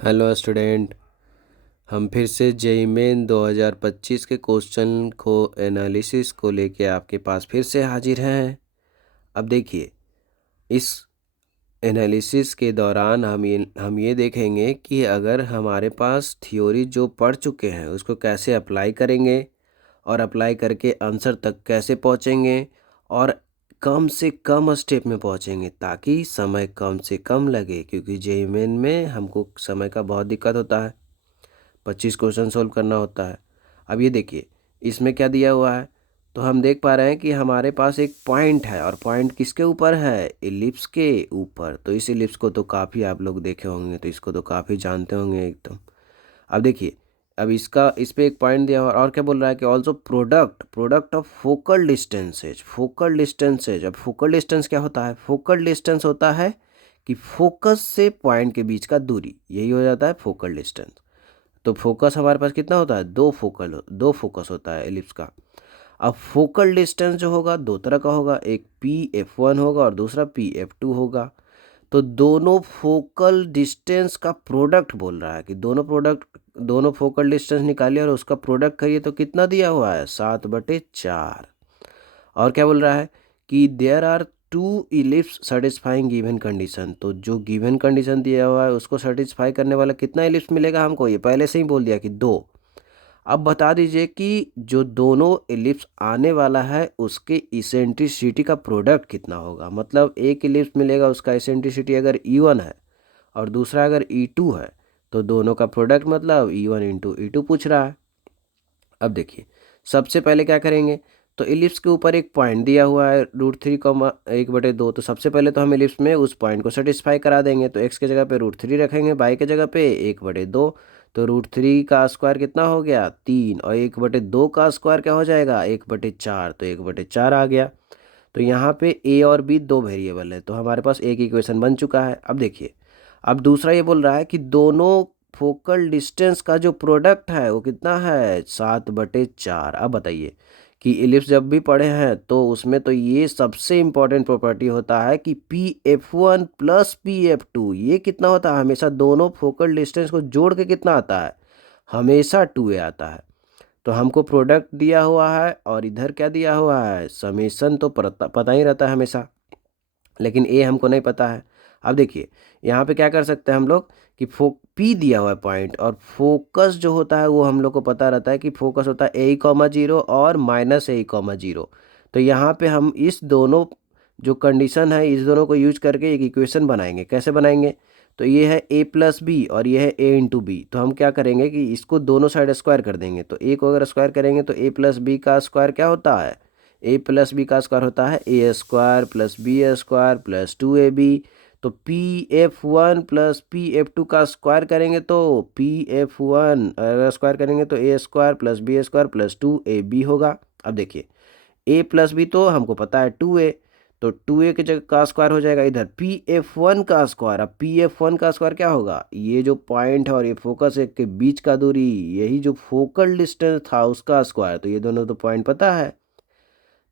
Hello student. हम फिर से जेईई मेन 2025 के क्वेश्चन को एनालिसिस को लेके आपके पास फिर से हाजिर हैं। अब देखिए, इस एनालिसिस के दौरान हम ये देखेंगे कि अगर हमारे पास थ्योरी जो पढ़ चुके हैं उसको कैसे अप्लाई करेंगे और अप्लाई करके आंसर तक कैसे पहुंचेंगे और कम से कम स्टेप में पहुंचेंगे ताकि समय कम से कम लगे, क्योंकि जेईई मेन में हमको समय का बहुत दिक्कत होता है। 25 क्वेश्चन सोल्व करना होता है। अब ये देखिए, इसमें क्या दिया हुआ है। तो हम देख पा रहे हैं कि हमारे पास एक पॉइंट है और पॉइंट किसके ऊपर है, इलिप्स के ऊपर। तो इस इलिप्स को तो काफ़ी आप लोग देखे होंगे, तो इसको तो काफ़ी जानते होंगे एकदम। अब देखिए, अब इस पे एक पॉइंट दिया हुआ और क्या बोल रहा है कि also product product of focal distances. Focal distances, अब फोकल डिस्टेंस क्या होता है? फोकल डिस्टेंस होता है कि फोकस से पॉइंट के बीच का दूरी, यही हो जाता है फोकल डिस्टेंस। तो फोकस हमारे पास कितना होता है? दो फोकस होता है एलिप्स का। अब फोकल डिस्टेंस जो होगा दो तरह का होगा, एक P(f1) होगा और दूसरा P(f2) होगा। तो दोनों फोकल डिस्टेंस का प्रोडक्ट बोल रहा है कि दोनों फोकल डिस्टेंस निकालिए और उसका प्रोडक्ट करिए। तो कितना दिया हुआ है? 7/4। और क्या बोल रहा है कि there are two ellipse satisfying given condition. तो जो गिवन कंडीशन दिया हुआ है उसको सेटिस्फाई करने वाला कितना इलिप्स मिलेगा हमको? ये पहले से ही बोल दिया कि दो। अब बता दीजिए कि जो दोनों इलिप्स आने वाला है उसके इसेंट्रिसिटी का प्रोडक्ट कितना होगा। मतलब एक इलिप्स मिलेगा, उसका इसेंट्रिसिटी अगर E1 है और दूसरा अगर E2 है, तो दोनों का प्रोडक्ट मतलब E1 इंटू E2 पूछ रहा है। अब देखिए, सबसे पहले क्या करेंगे, तो इलिप्स के ऊपर एक पॉइंट दिया हुआ है √3,1/2। तो सबसे पहले तो हम इलिप्स में उस पॉइंट को सेटिस्फाई करा देंगे। तो एक्स के जगह पे √3 रखेंगे, बाई के जगह पे 1/2। तो √3 का स्क्वायर कितना हो गया? 3। और 1/2 का स्क्वायर क्या हो जाएगा? 1/4। तो 1/4 आ गया। तो यहाँ पे ए और बी दो वेरिएबल है, तो हमारे पास एक इक्वेशन बन चुका है। अब देखिए, अब दूसरा ये बोल रहा है कि दोनों फोकल डिस्टेंस का जो प्रोडक्ट है वो कितना है? 7/4। अब बताइए कि इलिप्स जब भी पढ़े हैं तो उसमें तो ये सबसे इंपॉर्टेंट प्रॉपर्टी होता है कि P(f1) प्लस P(f2) ये कितना होता है? हमेशा दोनों फोकल डिस्टेंस को जोड़ के कितना आता है? हमेशा 2a आता है। तो हमको प्रोडक्ट दिया हुआ है और इधर क्या दिया हुआ है? समेसन तो पता ही रहता है हमेशा, लेकिन ए हमको नहीं पता है। अब देखिए, यहाँ पे क्या कर सकते हैं हम लोग कि पी दिया हुआ है पॉइंट, और फोकस जो होता है वो हम लोग को पता रहता है कि फोकस होता है A,0 और -A,0। तो यहाँ पे हम इस दोनों जो कंडीशन है इस दोनों को यूज करके एक इक्वेशन बनाएंगे। कैसे बनाएंगे? तो ये है A+B और ये है A×B। तो हम क्या करेंगे कि इसको दोनों साइड स्क्वायर कर देंगे। तो ए को अगर स्क्वायर करेंगे तो A+B का स्क्वायर क्या होता है? A+B का स्क्वायर होता है A² plus B² plus 2AB। तो P(f1) प्लस P(f2) का स्क्वायर करेंगे तो P(f1) अगर स्क्वायर करेंगे तो A² plus B² plus 2AB होगा। अब देखिए, A+B तो हमको पता है 2A, तो 2A की जगह का स्क्वायर हो जाएगा इधर P(f1) का स्क्वायर। अब P(f1) का स्क्वायर क्या होगा? ये जो पॉइंट है और ये फोकस है के बीच का दूरी, यही जो फोकल डिस्टेंस था उसका स्क्वायर। तो ये दोनों तो पॉइंट पता है।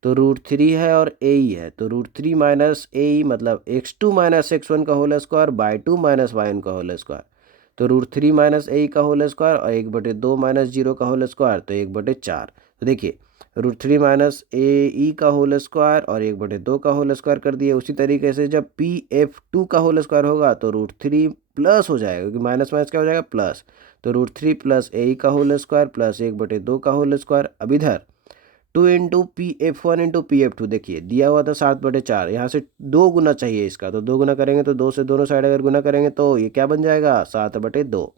तो √3 है और ए ही है, तो √3 माइनस ए मतलब x2 माइनस x1 का whole square by 2 minus y1 का होल स्क्वायर। तो √3 माइनस ए का होल स्क्वायर और 1/2 माइनस 0 का होल स्क्वायर, तो 1/4। तो देखिए, √3 माइनस ए का होल स्क्वायर और 1/2 का होल स्क्वायर कर दिए। उसी तरीके से जब P(f2) का होल स्क्वायर होगा तो √3 प्लस हो जाएगा, क्योंकि माइनस माइनस क्या हो जाएगा? प्लस। तो √3 प्लस ए का होल स्क्वायर प्लस 1/2 का होल स्क्वायर। अब इधर 2 इंटू P(f1) इंटू P(f2), देखिए दिया हुआ था 7/4, यहाँ से 2 गुना चाहिए इसका। तो 2 गुना करेंगे तो 2 से दोनों साइड अगर गुना करेंगे तो ये क्या बन जाएगा? 7/2।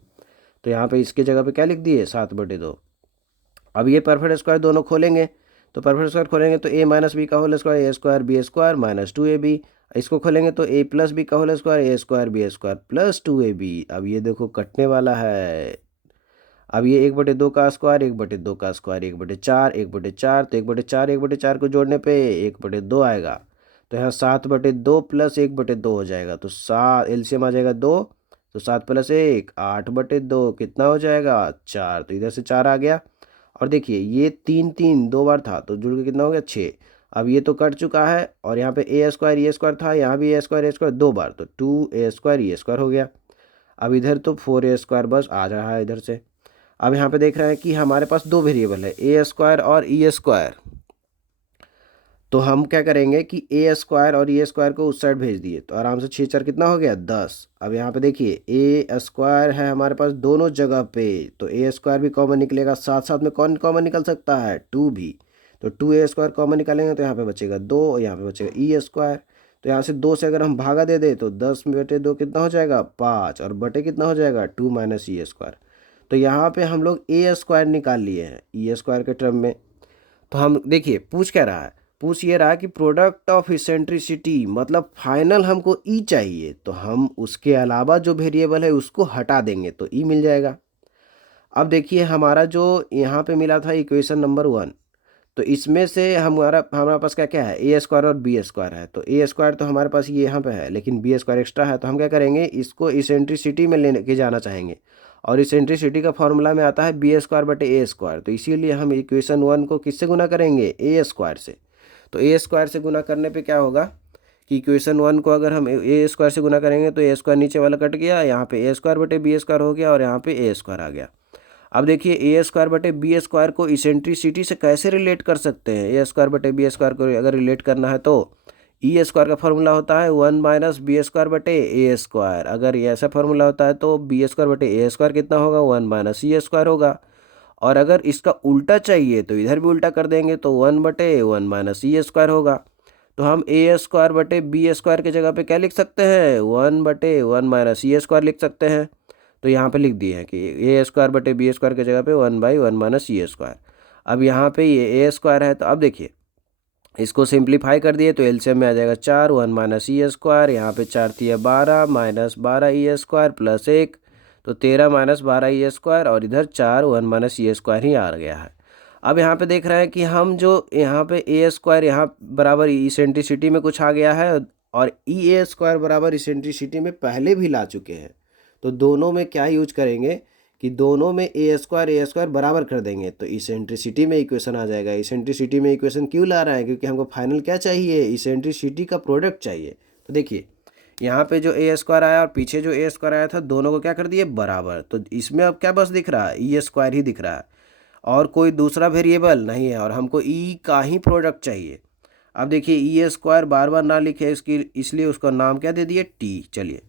तो यहाँ पे इसके जगह पे क्या लिख दिए? 7/2। अब ये परफेक्ट स्क्वायर दोनों खोलेंगे, तो परफेक्ट स्क्वायर खोलेंगे तो A-B का whole square A²B² minus 2AB। इसको खोलेंगे तो A+B का whole square A²B² plus 2AB। अब ये देखो कटने वाला है। अब ये 1/2 का स्क्वायर 1/2 का स्क्वायर 1/4 1/4, तो 1/4 1/4 को जोड़ने पे 1/2 आएगा। तो यहाँ 7/2 प्लस 1/2 हो जाएगा, तो सात एलसीएम आ जाएगा 2। तो 7 प्लस 1 8/2 कितना हो जाएगा? 4। तो इधर से 4 आ गया। और देखिए, ये 3 3 दो बार था तो जुड़ के कितना हो गया? 6। अब ये तो कट चुका है और यहाँ पे A² ये स्क्वायर था, यहाँ भी A² दो बार, तो 2A² ये स्क्वायर हो गया। अब इधर तो 4a² बस आ रहा है इधर से। अब यहाँ पे देख रहे हैं कि हमारे पास दो वेरिएबल है, a² और e²। तो हम क्या करेंगे कि a² और e² को उस साइड भेज दिए, तो आराम से 6 4 कितना हो गया 10। अब यहाँ पे देखिए a² है हमारे पास दोनों जगह पे, तो a² भी कॉमन निकलेगा, साथ साथ में कौन कॉमन निकल सकता है 2 भी। तो 2a² कॉमन निकालेंगे तो यहाँ पे बचेगा 2 और यहाँ पे बचेगा e²। तो यहाँ से 2 से अगर हम भागा दे दे तो 10/2 कितना हो जाएगा 5, और बटे कितना हो जाएगा 2 - e²। तो यहाँ पे हम लोग a² निकाल लिए हैं e² के टर्म में। तो हम देखिए पूछ क्या रहा है, पूछ ये रहा कि प्रोडक्ट ऑफ इसेंट्रिसिटी, मतलब फाइनल हमको ई चाहिए, तो हम उसके अलावा जो वेरिएबल है उसको हटा देंगे तो ई मिल जाएगा। अब देखिए हमारा जो यहाँ पे मिला था इक्वेशन नंबर 1, तो इसमें से हमारे पास क्या क्या है a² और b² है। तो a² तो हमारे पास ये यहाँ पे है, लेकिन b² एक्स्ट्रा है, तो हम क्या करेंगे इसको इसेंट्रिसिटी में लेके जाना चाहेंगे, और इसेंट्रिसिटी का फॉर्मूला में आता है b²/a²। तो इसीलिए हम इक्वेशन 1 को किससे गुना करेंगे a² से। तो a² से गुना करने पे क्या होगा कि इक्वेशन 1 को अगर हम a² से गुना करेंगे तो a² नीचे वाला कट गया, यहाँ पे a²/b² हो गया और यहाँ पे a² आ गया। अब देखिए a²/b² को इसेंट्रिसिटी से कैसे रिलेट कर सकते हैं। a²/b² को अगर रिलेट करना है तो e² का फॉर्मूला होता है 1 - b²/a²। अगर ये ऐसा फॉर्मूला होता है तो b²/a² कितना होगा 1 - e² होगा। और अगर इसका उल्टा चाहिए तो इधर भी उल्टा कर देंगे तो 1/1 - e² होगा। तो हम a²/b² की जगह पे क्या लिख सकते हैं 1/1 - e² लिख सकते हैं। तो यहाँ पे लिख दिए हैं कि a²/b² की जगह पे 1/1 - e²। अब यहाँ पे ये a² है, तो अब देखिए इसको सिंप्लीफाई कर दिए तो एलसीएम में आ जाएगा 4 1 - e²। यहाँ पे 4 तिया 12 -12 e² प्लस 1, तो 13 - 12 e², और इधर 4 1 - e² ही आ गया है। अब यहाँ पे देख रहे हैं कि हम जो यहाँ पे a² यहाँ बराबर इसेंट्रिसिटी में कुछ आ गया है, और a² बराबर इसेंट्रिसिटी में पहले भी ला चुके हैं। तो दोनों में क्या यूज करेंगे कि दोनों में a² बराबर कर देंगे, तो इसेंट्रिसिटी में इक्वेशन आ जाएगा। इसेंट्रिसिटी में इक्वेशन क्यों ला रहा है, क्योंकि हमको फाइनल क्या चाहिए इसेंट्रिसिटी का प्रोडक्ट चाहिए। तो देखिए यहाँ पे जो a² आया और पीछे जो a² आया था, दोनों को क्या कर दिए बराबर। तो इसमें अब क्या बस दिख रहा है e² ही दिख रहा है, और कोई दूसरा वेरिएबल नहीं है, और हमको ई का ही प्रोडक्ट चाहिए। अब देखिए e² बार बार ना लिखे इसकी, इसलिए उसका नाम क्या दे दिए टी। चलिए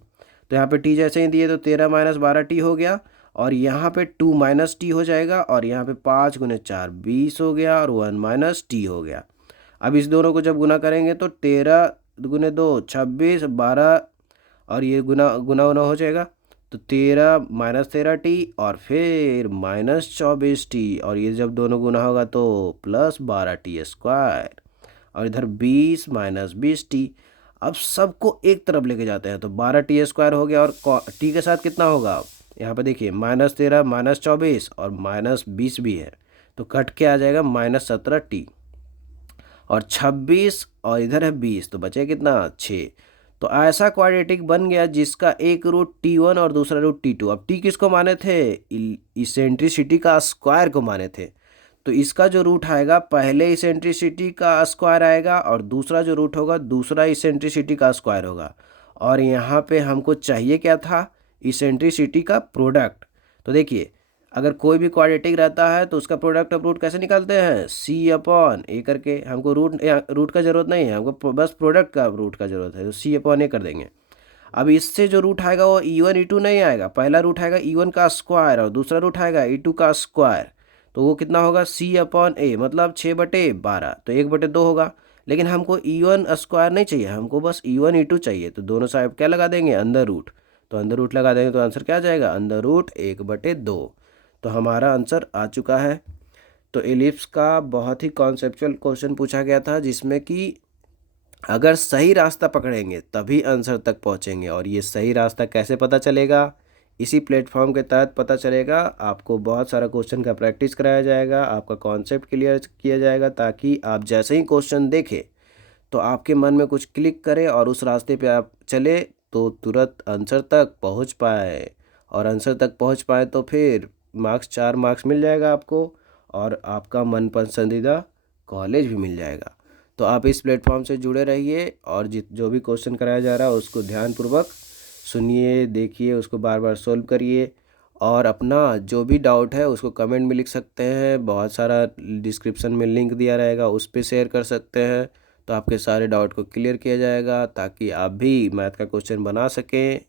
तो यहाँ पे टी जैसे ही दिए तो 13 - 12 टी हो गया, और यहाँ पे 2 - टी हो जाएगा, और यहाँ पे 5 × 4 20 हो गया, और 1 - टी हो गया। अब इस दोनों को जब गुना करेंगे तो 13 × 2 26 12, और ये गुना गुना गुना हो जाएगा, तो 13 - 13 टी और फिर -24 टी, और ये जब दोनों गुना होगा तो +12 t², और इधर 20 - 20 टी। अब सबको एक तरफ लेके जाते हैं तो 12 t² हो गया, और टी के साथ कितना होगा यहाँ पे देखिए -13 -24 और -20 भी है, तो कट के आ जाएगा -17 टी और 26, और इधर है 20, तो बचे कितना 6। तो ऐसा क्वाड्रेटिक बन गया जिसका एक रूट t1 और दूसरा रूट t2। अब t किसको माने थे इसेंट्रिसिटी का स्क्वायर को माने थे, तो इसका जो रूट आएगा पहले इसेंट्रिसिटी का स्क्वायर आएगा, और दूसरा जो रूट होगा दूसरा इसेंट्रिसिटी का स्क्वायर होगा। और यहाँ पे हमको चाहिए क्या था इसेंट्रिसिटी का प्रोडक्ट। तो देखिए अगर कोई भी क्वाड्रेटिक रहता है तो उसका प्रोडक्ट ऑफ रूट कैसे निकालते हैं c/a करके। हमको रूट का ज़रूरत नहीं है, हमको बस प्रोडक्ट का रूट का ज़रूरत है, तो c/a कर देंगे। अब इससे जो रूट आएगा वो e1 e2 नहीं आएगा, पहला रूट आएगा e1 का स्क्वायर और दूसरा रूट आएगा e2 का स्क्वायर। तो वो कितना होगा c/a, मतलब 6/12, तो 1/2 होगा। लेकिन हमको e1 स्क्वायर नहीं चाहिए, हमको बस e1 e2 चाहिए, तो दोनों साइड क्या लगा देंगे अंदर रूट। तो अंदर रूट लगा देंगे तो आंसर क्या आ जाएगा अंदर रूट 1/2। तो हमारा आंसर आ चुका है। तो एलिप्स का बहुत ही कॉन्सेप्चुअल क्वेश्चन पूछा गया था, जिसमें कि अगर सही रास्ता पकड़ेंगे तभी आंसर तक पहुंचेंगे, और ये सही रास्ता कैसे पता चलेगा इसी प्लेटफॉर्म के तहत पता चलेगा। आपको बहुत सारा क्वेश्चन का प्रैक्टिस कराया जाएगा, आपका कॉन्सेप्ट क्लियर किया जाएगा, ताकि आप जैसे ही क्वेश्चन देखें तो आपके मन में कुछ क्लिक करे और उस रास्ते पे आप चले तो तुरंत आंसर तक पहुंच पाए, और आंसर तक पहुंच पाए तो फिर 4 मार्क्स मिल जाएगा आपको, और आपका मन पसंदीदा कॉलेज भी मिल जाएगा। तो आप इस प्लेटफॉर्म से जुड़े रहिए, और जो भी क्वेश्चन कराया जा रहा है उसको ध्यानपूर्वक सुनिए, देखिए, उसको बार बार सोल्व करिए और अपना जो भी डाउट है उसको कमेंट में लिख सकते हैं। बहुत सारा डिस्क्रिप्शन में लिंक दिया रहेगा, उस पर शेयर कर सकते हैं। तो आपके सारे डाउट को क्लियर किया जाएगा ताकि आप भी मैथ का क्वेश्चन बना सकें